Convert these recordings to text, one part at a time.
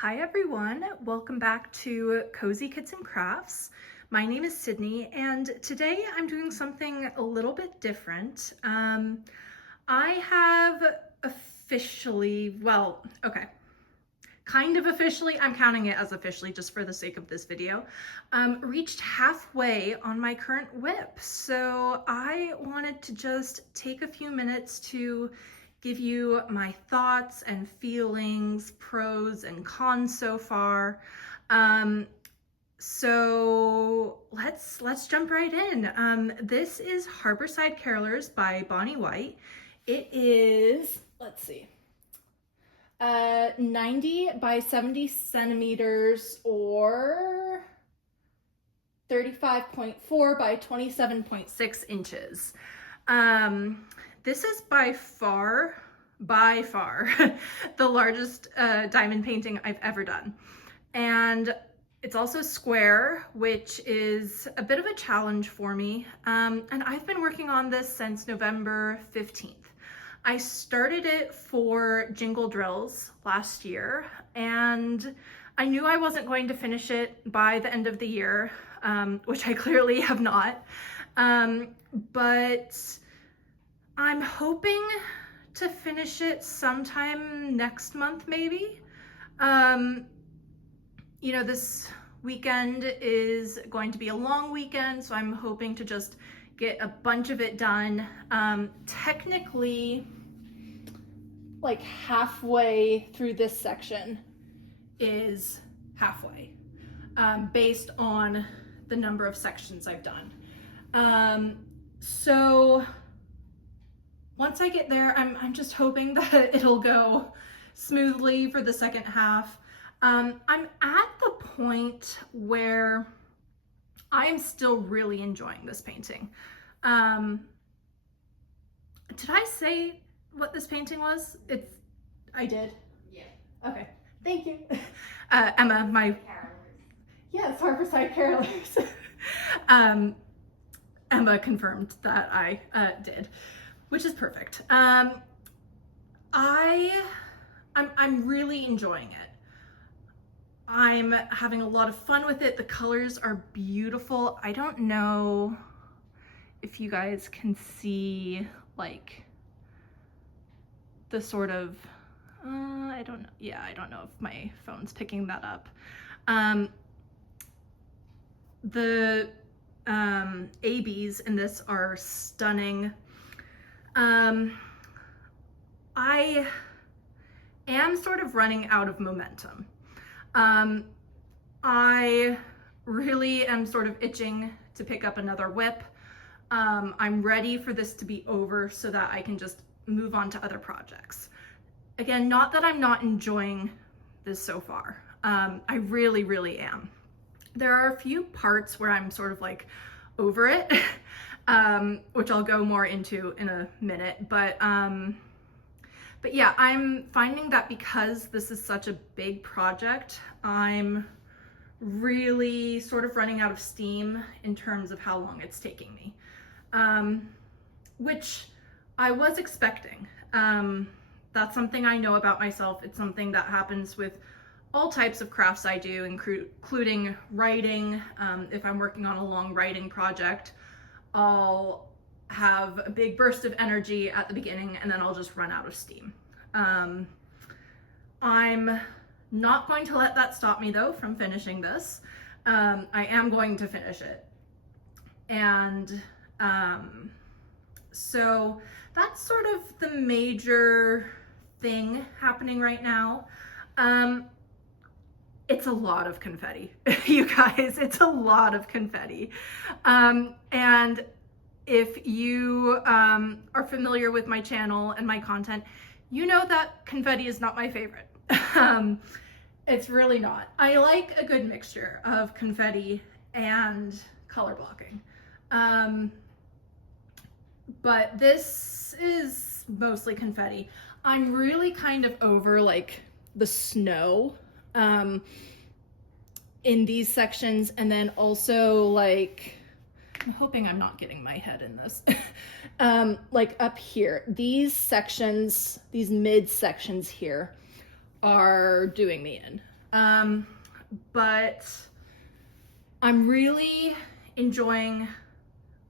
Hi everyone, welcome back to Cozy Kits and Crafts. My name is Sydney and today I'm doing something a little bit different. I have officially, kind of officially, I'm counting it as officially just for the sake of this video, reached halfway on my current WIP. So I wanted to just take a few minutes to give you my thoughts and feelings, pros and cons so far. So let's jump right in. This is Harborside Carolers by Bonnie White. It is, let's see, 90 by 70 centimeters or 35.4 by 27.6 inches. This is by far the largest diamond painting I've ever done. And it's also square, which is a bit of a challenge for me. And I've been working on this since November 15th. I started it for Jingle Drills last year, and I knew I wasn't going to finish it by the end of the year, which I clearly have not. But I'm hoping to finish it sometime next month, maybe. You know, this weekend is going to be a long weekend, so I'm hoping to just get a bunch of it done. Technically, like halfway through this section is halfway, based on the number of sections I've done. So once I get there, I'm just hoping that it'll go smoothly for the second half. I'm at the point where I am still really enjoying this painting. Did I say what this painting was? I did. Yeah. Okay, thank you. Emma, yes, Harborside Carolers. Emma confirmed that I did, which is perfect. I'm really enjoying it. I'm having a lot of fun with it. The colors are beautiful. I don't know if you guys can see like the sort of, I don't know. Yeah, I don't know if my phone's picking that up. The ABs in this are stunning. I am sort of running out of momentum. I really am sort of itching to pick up another WIP. I'm ready for this to be over so that I can just move on to other projects. Again, not that I'm not enjoying this so far. I really, really am. There are a few parts where I'm sort of like over it, which I'll go more into in a minute, but yeah, I'm finding that because this is such a big project, I'm really sort of running out of steam in terms of how long it's taking me, which I was expecting. That's something I know about myself. It's something that happens with all types of crafts I do, including writing. If I'm working on a long writing project, I'll have a big burst of energy at the beginning and then I'll just run out of steam. I'm not going to let that stop me though from finishing this. I am going to finish it. And so that's sort of the major thing happening right now. It's a lot of confetti, you guys, it's a lot of confetti. And if you are familiar with my channel and my content, you know that confetti is not my favorite. It's really not. I like a good mixture of confetti and color blocking. But this is mostly confetti. I'm really kind of over like the snow in these sections, and then also like, I'm hoping I'm not getting my head in this. Like up here, these sections, these mid sections here are doing me in. But I'm really enjoying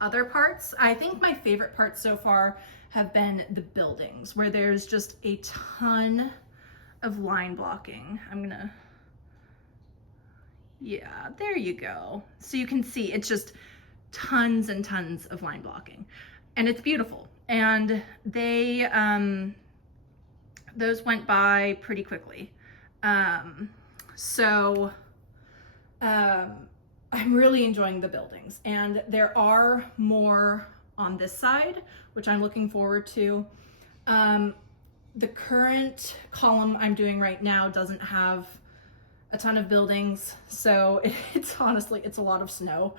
other parts. I think my favorite parts so far have been the buildings, where there's just a ton of line blocking. Yeah, there you go. So you can see it's just tons and tons of line blocking, and it's beautiful. And they, those went by pretty quickly. So I'm really enjoying the buildings, and there are more on this side, which I'm looking forward to. The current column I'm doing right now doesn't have a ton of buildings, so it's honestly, it's a lot of snow,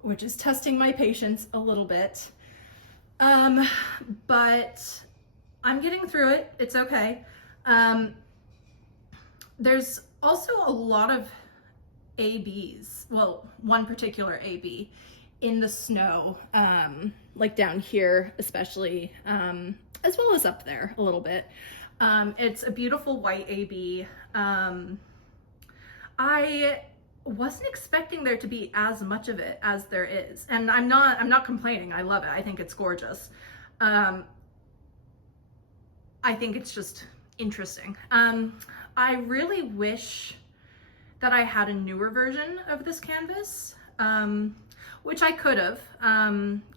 which is testing my patience a little bit. But I'm getting through it. It's okay. There's also a lot of ABs, well, one particular AB in the snow, like down here especially, as well as up there a little bit. It's a beautiful white AB. I wasn't expecting there to be as much of it as there is, and I'm not complaining. I love it. I think it's gorgeous. I think it's just interesting. I really wish that I had a newer version of this canvas, which I could have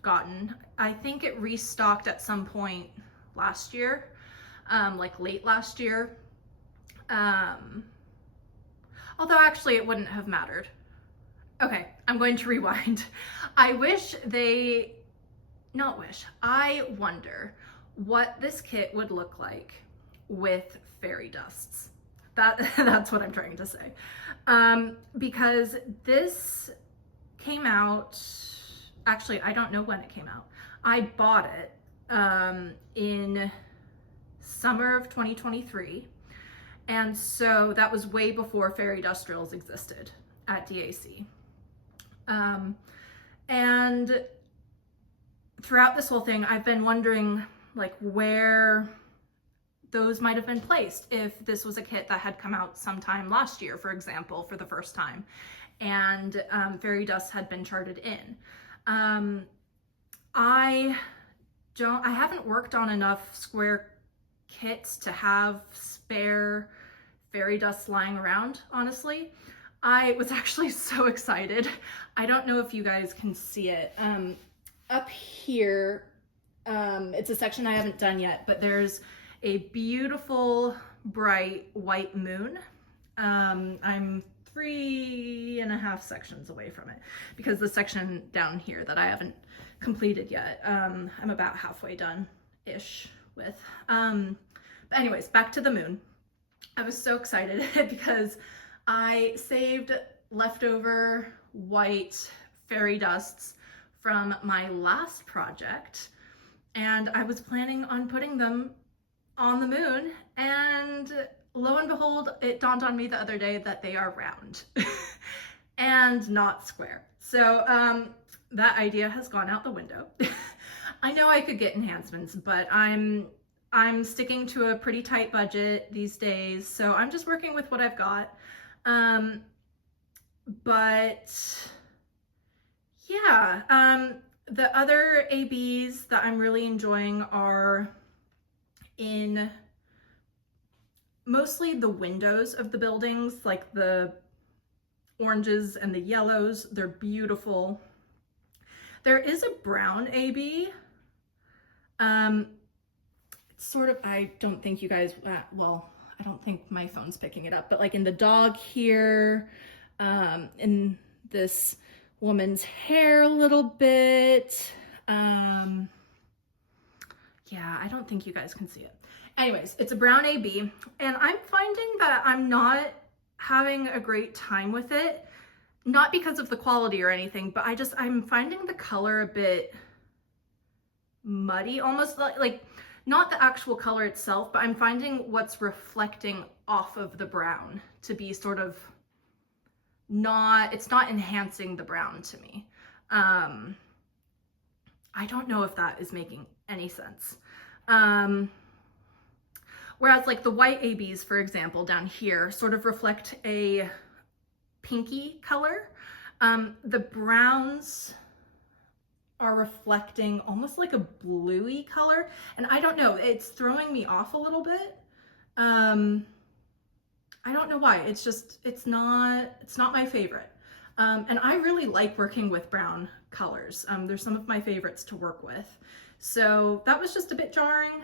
gotten. I think it restocked at some point last year, like late last year. Although actually it wouldn't have mattered. Okay, I'm going to rewind. I wonder what this kit would look like with fairy dusts. That's what I'm trying to say. Because this came out, actually, I don't know when it came out. I bought it in summer of 2023. And so that was way before fairy dust drills existed at DAC. And throughout this whole thing, I've been wondering like where those might have been placed if this was a kit that had come out sometime last year, for example, for the first time, and fairy dust had been charted in. I haven't worked on enough square kits to have spare fairy dust lying around, honestly. I was actually so excited. I don't know if you guys can see it. Up here, it's a section I haven't done yet, but there's a beautiful bright white moon. I'm 3.5 sections away from it because the section down here that I haven't completed yet, I'm about halfway done-ish with. But anyways, back to the moon. I was so excited because I saved leftover white fairy dusts from my last project, and I was planning on putting them on the moon, and lo and behold, it dawned on me the other day that they are round and not square. So that idea has gone out the window. I know I could get enhancements, but I'm sticking to a pretty tight budget these days, so I'm just working with what I've got. But yeah, the other ABs that I'm really enjoying are in mostly the windows of the buildings, like the oranges and the yellows. They're beautiful. There is a brown AB. Sort of, I don't think you guys, well, I don't think my phone's picking it up, but like in the dog here, in this woman's hair a little bit. Yeah, I don't think you guys can see it. Anyways, it's a brown AB, and I'm finding that I'm not having a great time with it. Not because of the quality or anything, but I'm finding the color a bit muddy, almost like not the actual color itself, but I'm finding what's reflecting off of the brown to be sort of it's not enhancing the brown to me. I don't know if that is making any sense. Whereas like the white ABs, for example, down here sort of reflect a pinky color. The browns are reflecting almost like a bluey color. And I don't know, it's throwing me off a little bit. I don't know why, it's not my favorite. And I really like working with brown colors. They're some of my favorites to work with. So that was just a bit jarring,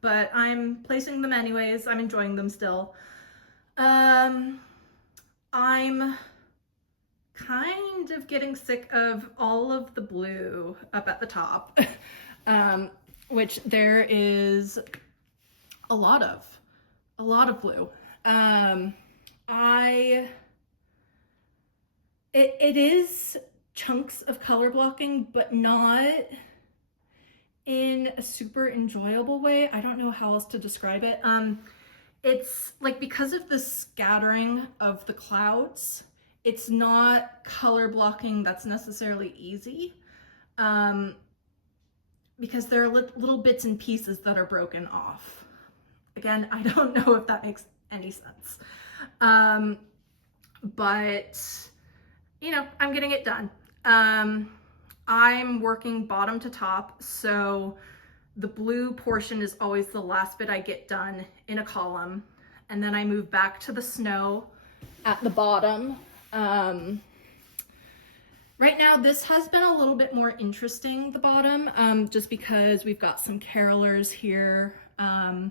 but I'm placing them anyways. I'm enjoying them still. I'm kind of getting sick of all of the blue up at the top, which there is a lot of blue. It is chunks of color blocking, but not in a super enjoyable way. I don't know how else to describe it. It's like, because of the scattering of the clouds, it's not color blocking that's necessarily easy, because there are little bits and pieces that are broken off. Again, I don't know if that makes any sense. But you know, I'm getting it done. I'm working bottom to top, so the blue portion is always the last bit I get done in a column, and then I move back to the snow at the bottom. Right now, this has been a little bit more interesting, the bottom, just because we've got some carolers here. I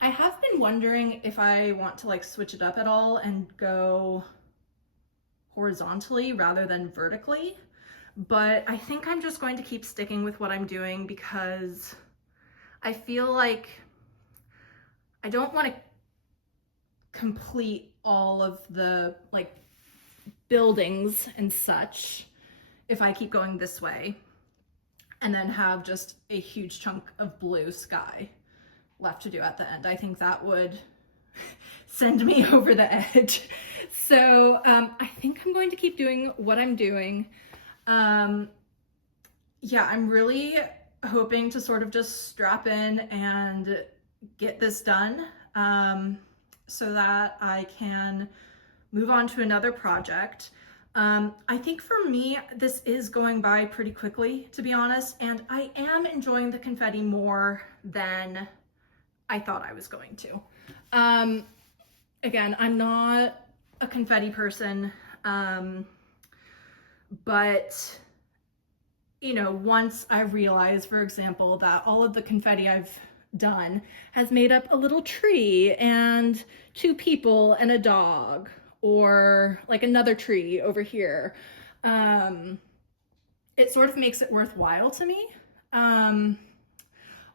have been wondering if I want to like switch it up at all and go horizontally rather than vertically, but I think I'm just going to keep sticking with what I'm doing, because I feel like I don't want to complete all of the like buildings and such if I keep going this way and then have just a huge chunk of blue sky left to do at the end. I think that would send me over the edge. So I think I'm going to keep doing what I'm doing. Yeah, I'm really hoping to sort of just strap in and get this done, so that I can move on to another project. I think for me, this is going by pretty quickly, to be honest, and I am enjoying the confetti more than I thought I was going to. Again, I'm not a confetti person, but you know, once I realized, for example, that all of the confetti I've done has made up a little tree and 2 people and a dog, or like another tree over here, it sort of makes it worthwhile to me.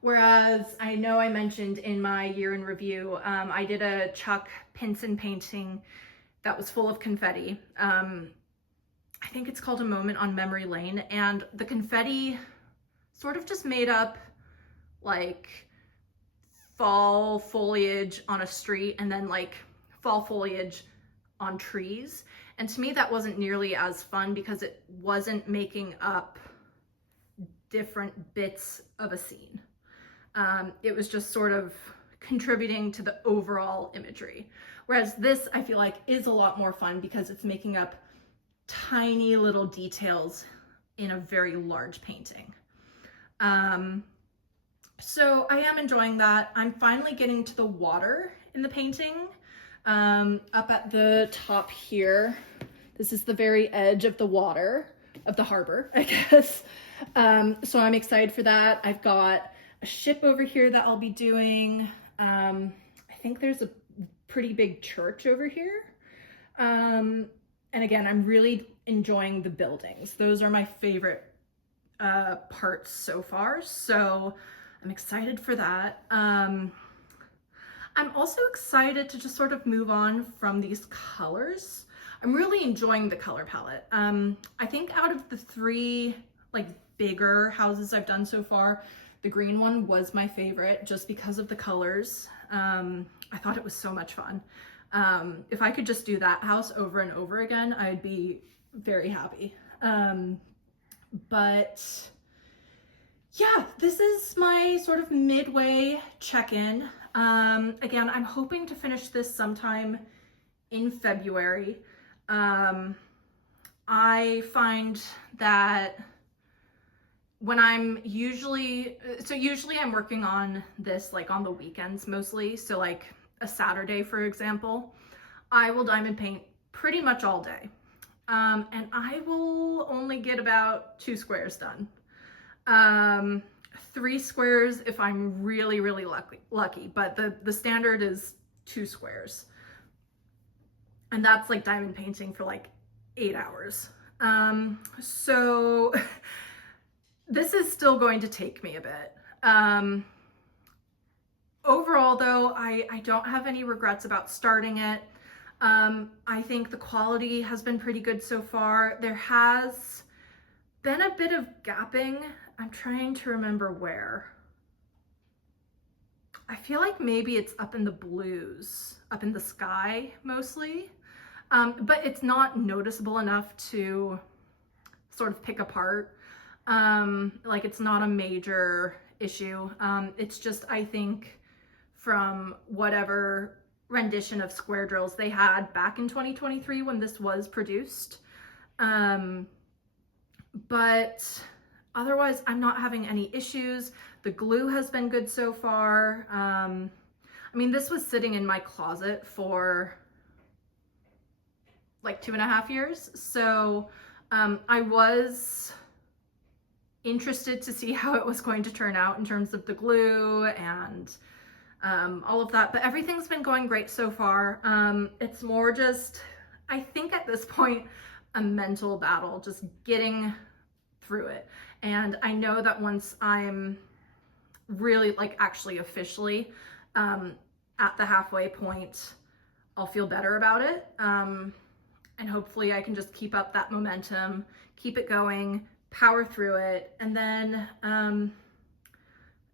Whereas I know I mentioned in my year in review, I did a Chuck Pinson painting that was full of confetti. I think it's called A Moment on Memory Lane, and the confetti sort of just made up like fall foliage on a street and then like fall foliage on trees. And to me, that wasn't nearly as fun because it wasn't making up different bits of a scene. It was just sort of contributing to the overall imagery. Whereas this, I feel like, is a lot more fun because it's making up tiny little details in a very large painting. So I am enjoying that. I'm finally getting to the water in the painting. Up at the top here, this is the very edge of the water, of the harbor, I guess. So I'm excited for that. I've got a ship over here that I'll be doing. I think there's a pretty big church over here. And again, I'm really enjoying the buildings. Those are my favorite parts so far. So I'm excited for that. I'm also excited to just sort of move on from these colors. I'm really enjoying the color palette. I think out of the 3 like bigger houses I've done so far, the green one was my favorite just because of the colors. I thought it was so much fun. If I could just do that house over and over again, I'd be very happy. But yeah, this is my sort of midway check-in. Again, I'm hoping to finish this sometime in February. I find that when usually I'm working on this like on the weekends mostly. So like a Saturday, for example, I will diamond paint pretty much all day. And I will only get about 2 squares done. 3 squares if I'm really, really lucky, but the standard is 2 squares. And that's like diamond painting for like 8 hours. So this is still going to take me a bit. Overall though, I don't have any regrets about starting it. I think the quality has been pretty good so far. There has been a bit of gapping. I'm trying to remember where. I feel like maybe it's up in the blues, up in the sky mostly. But it's not noticeable enough to sort of pick apart. Like it's not a major issue. It's just, I think from whatever rendition of Square Drills they had back in 2023 when this was produced. But otherwise, I'm not having any issues. The glue has been good so far. I mean, this was sitting in my closet for like 2.5 years. So I was interested to see how it was going to turn out in terms of the glue and all of that, but everything's been going great so far. It's more just, I think at this point, a mental battle, just getting through it. And I know that once I'm really like actually officially at the halfway point, I'll feel better about it. And hopefully I can just keep up that momentum, keep it going, power through it, and then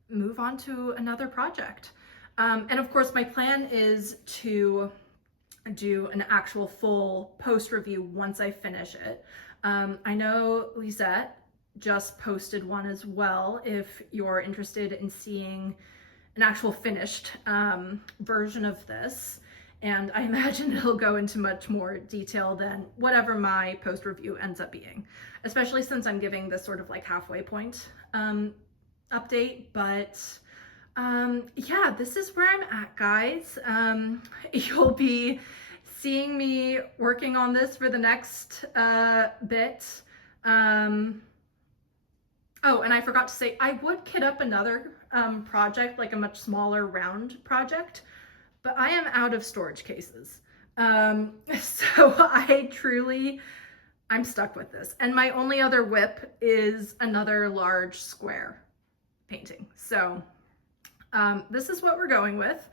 move on to another project. And of course, my plan is to do an actual full post review once I finish it. I know Lisette just posted one as well if you're interested in seeing an actual finished version of this. And I imagine it'll go into much more detail than whatever my post review ends up being, especially since I'm giving this sort of like halfway point update. But yeah, this is where I'm at, guys. You'll be seeing me working on this for the next bit. Oh, and I forgot to say, I would kit up another project, like a much smaller round project, but I am out of storage cases. So I'm stuck with this. And my only other whip is another large square painting. So this is what we're going with.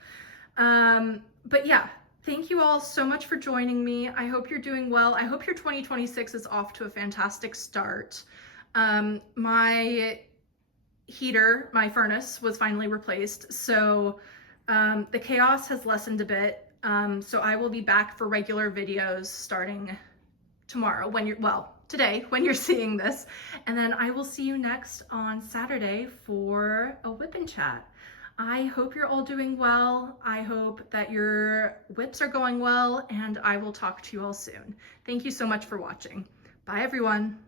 But yeah, thank you all so much for joining me. I hope you're doing well. I hope your 2026 is off to a fantastic start. My heater, my furnace was finally replaced. So the chaos has lessened a bit. So I will be back for regular videos starting tomorrow today when you're seeing this. And then I will see you next on Saturday for a whip and chat. I hope you're all doing well. I hope that your whips are going well, and I will talk to you all soon. Thank you so much for watching. Bye, everyone.